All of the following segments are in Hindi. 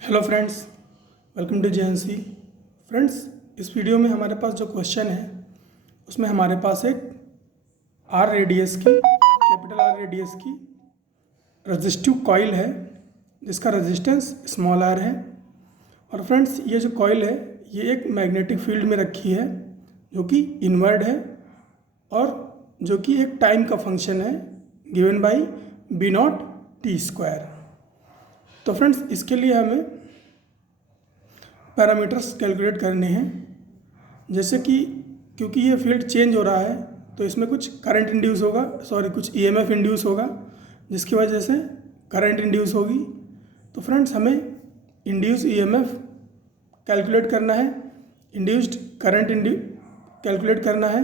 Hello friends, welcome to JNC. Friends, इस वीडियो में हमारे पास जो क्वेश्चन है उसमें हमारे पास एक आर रेडियस की कैपिटल आर रेडियस की रेजिस्टिव कॉइल है जिसका रेजिस्टेंस स्मॉल आर है। और फ्रेंड्स, ये जो कॉइल है ये एक मैग्नेटिक फील्ड में रखी है जो कि इनवर्ड है और जो कि एक टाइम का फंक्शन है given by B naught t square. तो फ्रेंड्स, इसके लिए हमें पैरामीटर्स कैलकुलेट करने हैं, जैसे कि क्योंकि ये फील्ड चेंज हो रहा है तो इसमें कुछ करंट इंड्यूस होगा, कुछ ईएमएफ इंड्यूस होगा जिसकी वजह से करंट इंड्यूस होगी। तो फ्रेंड्स, हमें इंड्यूस ईएमएफ कैलकुलेट करना है, इंड्यूस्ड करंट कैलकुलेट करना है,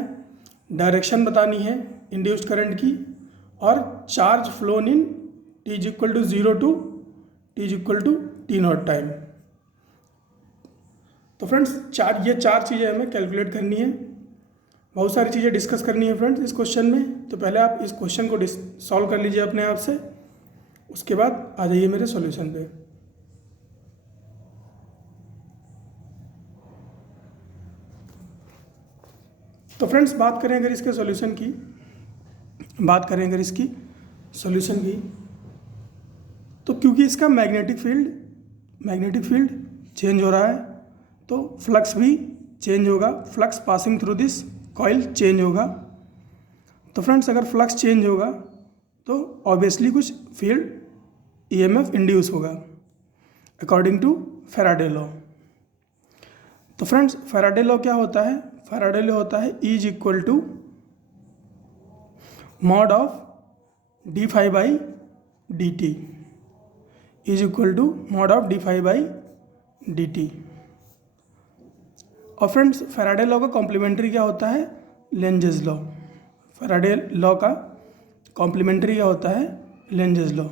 डायरेक्शन बतानी है इंड्यूस्ड करंट की, और charge flown in t is equal to 0 to t is equal to t naught time. तो फ्रेंड्स, ये चार चीज़ें हमें कैलकुलेट करनी है। बहुत सारी चीज़ें डिस्कस करनी है फ्रेंड्स इस क्वेश्चन में। तो पहले आप इस क्वेश्चन को सॉल्व कर लीजिए अपने आप से, उसके बाद आ जाइए मेरे सॉल्यूशन पे। तो फ्रेंड्स, बात करें अगर इसके सॉल्यूशन की, तो क्योंकि इसका मैग्नेटिक फील्ड चेंज हो रहा है तो फ्लक्स भी चेंज होगा, flux passing through this coil change होगा। तो फ्रेंड्स, अगर फ्लक्स चेंज होगा तो ऑब्वियसली कुछ फील्ड ईएमएफ इंड्यूस होगा अकॉर्डिंग टू फैराडे लॉ। तो फ्रेंड्स, फैराडे लॉ क्या होता है? फैराडे लॉ होता है E is equal to mod of d phi by d t, is equal to mod of d phi by d t. और फ्रेंड्स, फैराडे लॉ का कॉम्प्लीमेंट्री क्या होता है? Lenz's law. फैराडे लॉ का कॉम्प्लीमेंट्री क्या होता है? Lenz's law.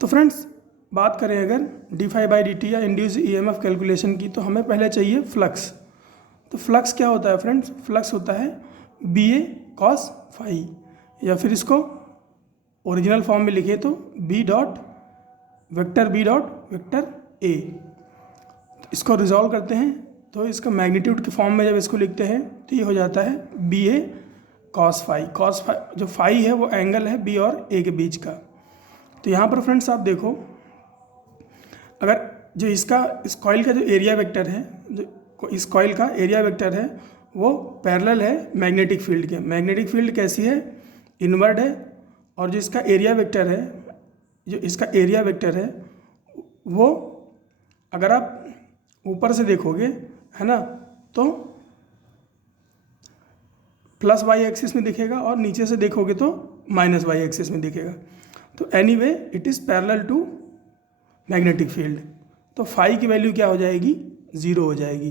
तो फ्रेंड्स, बात करें अगर d phi by d t या इंड्यूस ईएमएफ कैलकुलेशन की, तो हमें पहले चाहिए फ्लक्स। तो फ्लक्स क्या होता है फ्रेंड्स? फ्लक्स होता है बी ए कॉस फाई, या फिर इसको ओरिजिनल फॉर्म में लिखे तो बी डॉट वेक्टर ए। इसको रिजॉल्व करते हैं तो इसका मैग्नीट्यूड के फॉर्म में जब इसको लिखते हैं तो ये हो जाता है बी ए कॉस फाई। जो फाई है वो एंगल है बी और ए के बीच का। तो यहाँ पर फ्रेंड्स आप देखो, अगर जो इस कॉइल का जो एरिया वेक्टर है, जो इस कॉइल का एरिया वेक्टर है वो पैरेलल है मैग्नेटिक फील्ड के। मैग्नेटिक फील्ड कैसी है? इनवर्ड है। और जो इसका एरिया वेक्टर है वो अगर आप ऊपर से देखोगे, है ना, तो प्लस वाई एक्सिस में दिखेगा और नीचे से देखोगे तो माइनस वाई एक्सिस में दिखेगा। तो anyway it is parallel to magnetic field. तो फाई की वैल्यू क्या हो जाएगी? 0 हो जाएगी।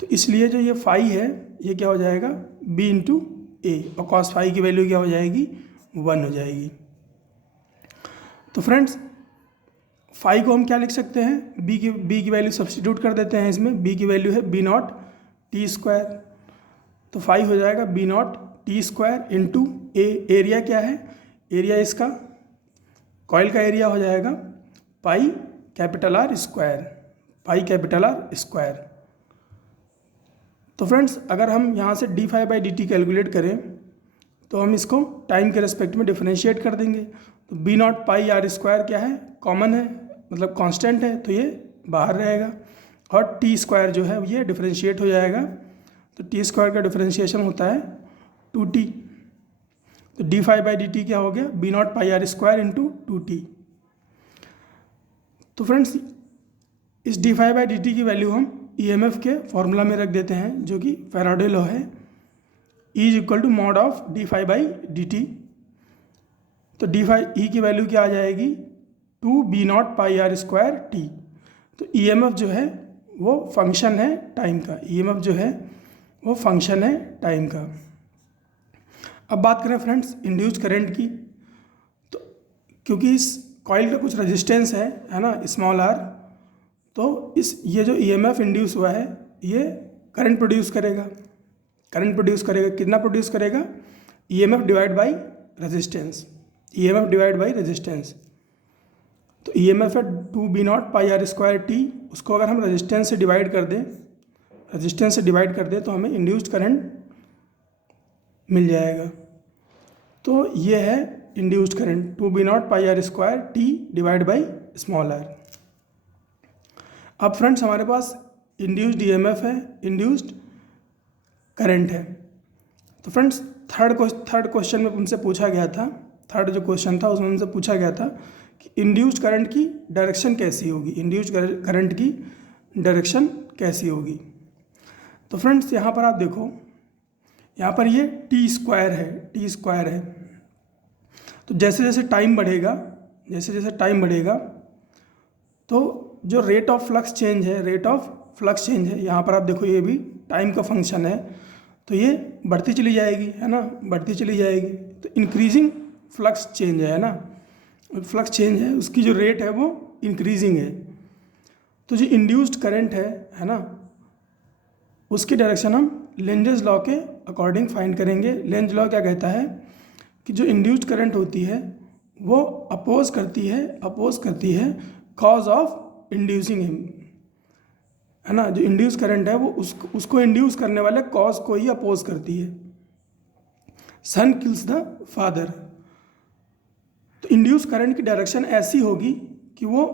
तो इसलिए जो ये फाई है ये क्या हो जाएगा? बी इंटू ए, और कॉस फाई की वैल्यू क्या हो जाएगी? 1 हो जाएगी। तो फ्रेंड्स, फाई को हम क्या लिख सकते हैं? बी की वैल्यू सब्स्टिट्यूट कर देते हैं इसमें। बी की वैल्यू है बी नॉट टी स्क्वायर। तो फाई हो जाएगा B naught t square into A. Area क्या है? एरिया इसका कॉइल का एरिया हो जाएगा पाई कैपिटल आर स्क्वायर। तो फ्रेंड्स, अगर हम यहाँ से d phi by d t calculate करें तो हम इसको टाइम के रेस्पेक्ट में डिफरेंशिएट कर देंगे। तो B naught pi are square क्या है? कॉमन है, मतलब कांस्टेंट है, तो ये बाहर रहेगा। और टी स्क्वायर जो है ये डिफरेंशिएट हो जाएगा। तो टी स्क्वायर का डिफरेंशिएशन होता है 2t। तो d phi by d t क्या हो गया? B naught pi are square into 2t। तो फ्रेंड्स, इस d phi by d t की वैल्यू हम ईएमएफ के फॉर्मूला में रख देते हैं जो कि फैराडे लॉ है, E is equal to mod of d phi by d t. तो डी फाई ई की वैल्यू क्या आ जाएगी? 2 B naught pi are square t. तो ईएमएफ जो है वो फंक्शन है टाइम का। अब बात करें फ्रेंड्स इंड्यूस्ड करंट की, तो क्योंकि इस कॉइल का कुछ रेजिस्टेंस है ना, स्मॉल आर, तो ये जो ईएमएफ इंड्यूस हुआ है ये करंट प्रोड्यूस करेगा। कितना प्रोड्यूस करेगा? EMF divide by resistance. तो EMF है 2B0 pi are square T, उसको अगर हम रेजिस्टेंस से डिवाइड कर दें तो हमें इंड्यूस्ड करंट मिल जाएगा। तो ये है induced current 2B0 pi are square t divide by small r. अब फ्रेंड्स हमारे पास इंड्यूस्ड EMF है, इंड्यूस्ड करंट है। तो फ्रेंड्स थर्ड क्वेश्चन में उनसे पूछा गया था, थर्ड जो क्वेश्चन था उसमें उनसे पूछा गया था कि इंड्यूस्ड करंट की डायरेक्शन कैसी होगी, इंड्यूस्ड करंट की डायरेक्शन कैसी होगी। तो फ्रेंड्स यहाँ पर आप देखो, यहाँ पर ये टी स्क्वायर है। तो जैसे जैसे टाइम बढ़ेगा तो जो रेट ऑफ फ्लक्स चेंज है, यहाँ पर आप देखो ये भी टाइम का फंक्शन है, तो ये बढ़ती चली जाएगी, है ना, बढ़ती चली जाएगी। तो इंक्रीजिंग फ्लक्स चेंज है ना, फ्लक्स चेंज है, उसकी जो रेट है वो इंक्रीजिंग है। तो जो इंड्यूस्ड करंट है ना, उसकी डायरेक्शन हम लेंजेस लॉ के अकॉर्डिंग फाइंड करेंगे। लेंज लॉ क्या कहता है कि जो इंड्यूस्ड करंट होती है वो अपोज करती है कॉज ऑफ इंड्यूसिंग हिम, है ना। जो इंड्यूस करंट है वो उसको इंड्यूस करने वाले कॉज को ही अपोज करती है। सन किल्स द फादर। तो इंड्यूस करंट की डायरेक्शन ऐसी होगी कि वो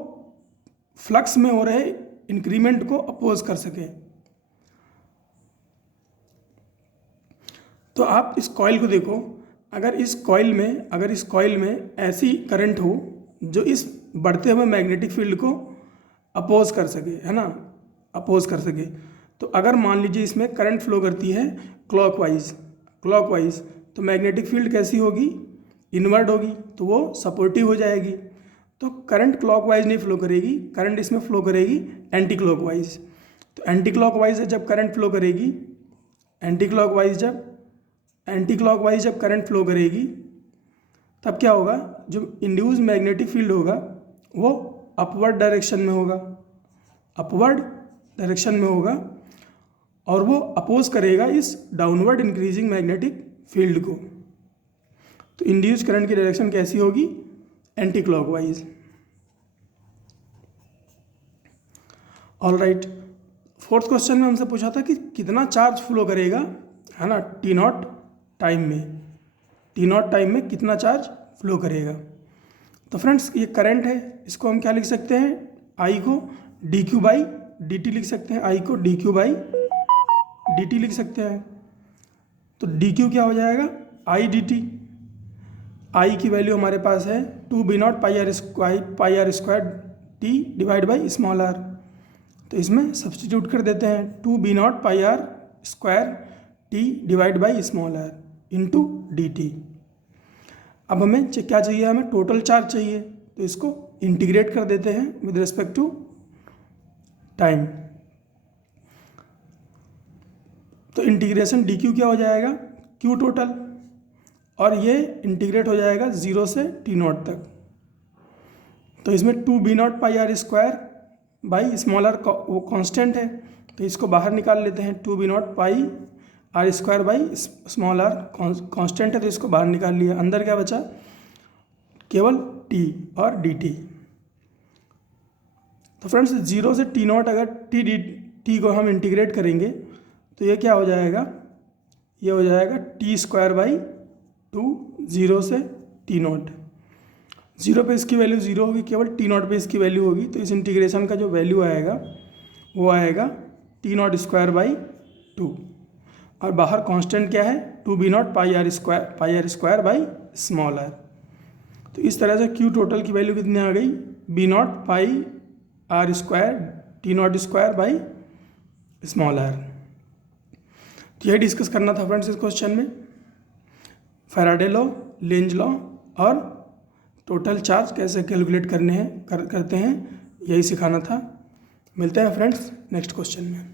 फ्लक्स में हो रहे इंक्रीमेंट को अपोज कर सके। तो आप इस कॉइल को देखो, अगर इस कॉइल में ऐसी करंट हो जो इस बढ़ते हुए मैग्नेटिक फील्ड को अपोज कर सके, है ना, अपोज कर सके। तो अगर मान लीजिए इसमें करंट फ्लो करती है क्लॉकवाइज, तो मैग्नेटिक फील्ड कैसी होगी, इनवर्ड होगी, तो वो सपोर्टिव हो जाएगी। तो करंट क्लॉकवाइज नहीं फ्लो करेगी, करंट इसमें फ्लो करेगी एंटी क्लॉकवाइज। तो एंटी क्लॉकवाइज जब करंट फ्लो करेगी, एंटी क्लॉकवाइज जब करंट फ्लो करेगी, तब क्या होगा, जो इंड्यूस मैग्नेटिक फील्ड होगा वो अपवर्ड डायरेक्शन में होगा, और वो अपोज करेगा इस डाउनवर्ड इंक्रीजिंग मैग्नेटिक फील्ड को। तो इंड्यूस करंट की डायरेक्शन कैसी होगी, anti clockwise. All right, fourth question में हमसे पूछा था कि कितना चार्ज फ्लो करेगा, है ना, टी नॉट टाइम में कितना चार्ज फ्लो करेगा। तो फ्रेंड्स ये करंट है, इसको हम क्या लिख सकते हैं, आई को dq बाई dt लिख सकते हैं, आई को dq बाई dt लिख सकते हैं। तो dq क्या हो जाएगा, आई dt। आई की वैल्यू हमारे पास है 2B0 pi are square t divide by small r. तो इसमें सब्सटीट्यूट कर देते हैं 2B0 pi are square t divide by small r into dt। अब हमें क्या चाहिए, हमें टोटल चार्ज चाहिए, तो इसको इंटीग्रेट कर देते हैं विद रिस्पेक्ट टू टाइम। तो इंटीग्रेशन dq क्या हो जाएगा, q टोटल, और ये इंटीग्रेट हो जाएगा 0 से t0 तक। तो इसमें 2B0 pi are square by small r वो कांस्टेंट है, तो इसको बाहर निकाल लेते हैं। 2B0 pi are square by small r constant है, तो इसको बाहर निकाल लिया। अंदर क्या बचा, केवल t और dt। तो फ्रेंड्स 0 से t0 अगर t को हम इंटीग्रेट करेंगे तो ये क्या हो जाएगा, ये हो जाएगा t स्क्वायर बाई 2, 0 से t0। 0 पे इसकी वैल्यू 0 होगी, केवल t0 पे इसकी वैल्यू होगी। तो इस इंटीग्रेशन का जो वैल्यू आएगा वो आएगा t0 स्क्वायर बाई 2, और बाहर कांस्टेंट क्या है, 2B0 pi are square by small r. तो इस तरह से Q टोटल की वैल्यू कितनी आ गई, B0 pi are square T0 square by small r. तो यह डिस्कस करना था फ्रेंड्स इस क्वेश्चन में, फैराडे लॉ, लेंज लॉ और टोटल चार्ज कैसे कैलकुलेट करते हैं, यही सिखाना था। मिलते हैं फ्रेंड्स नेक्स्ट क्वेश्चन में।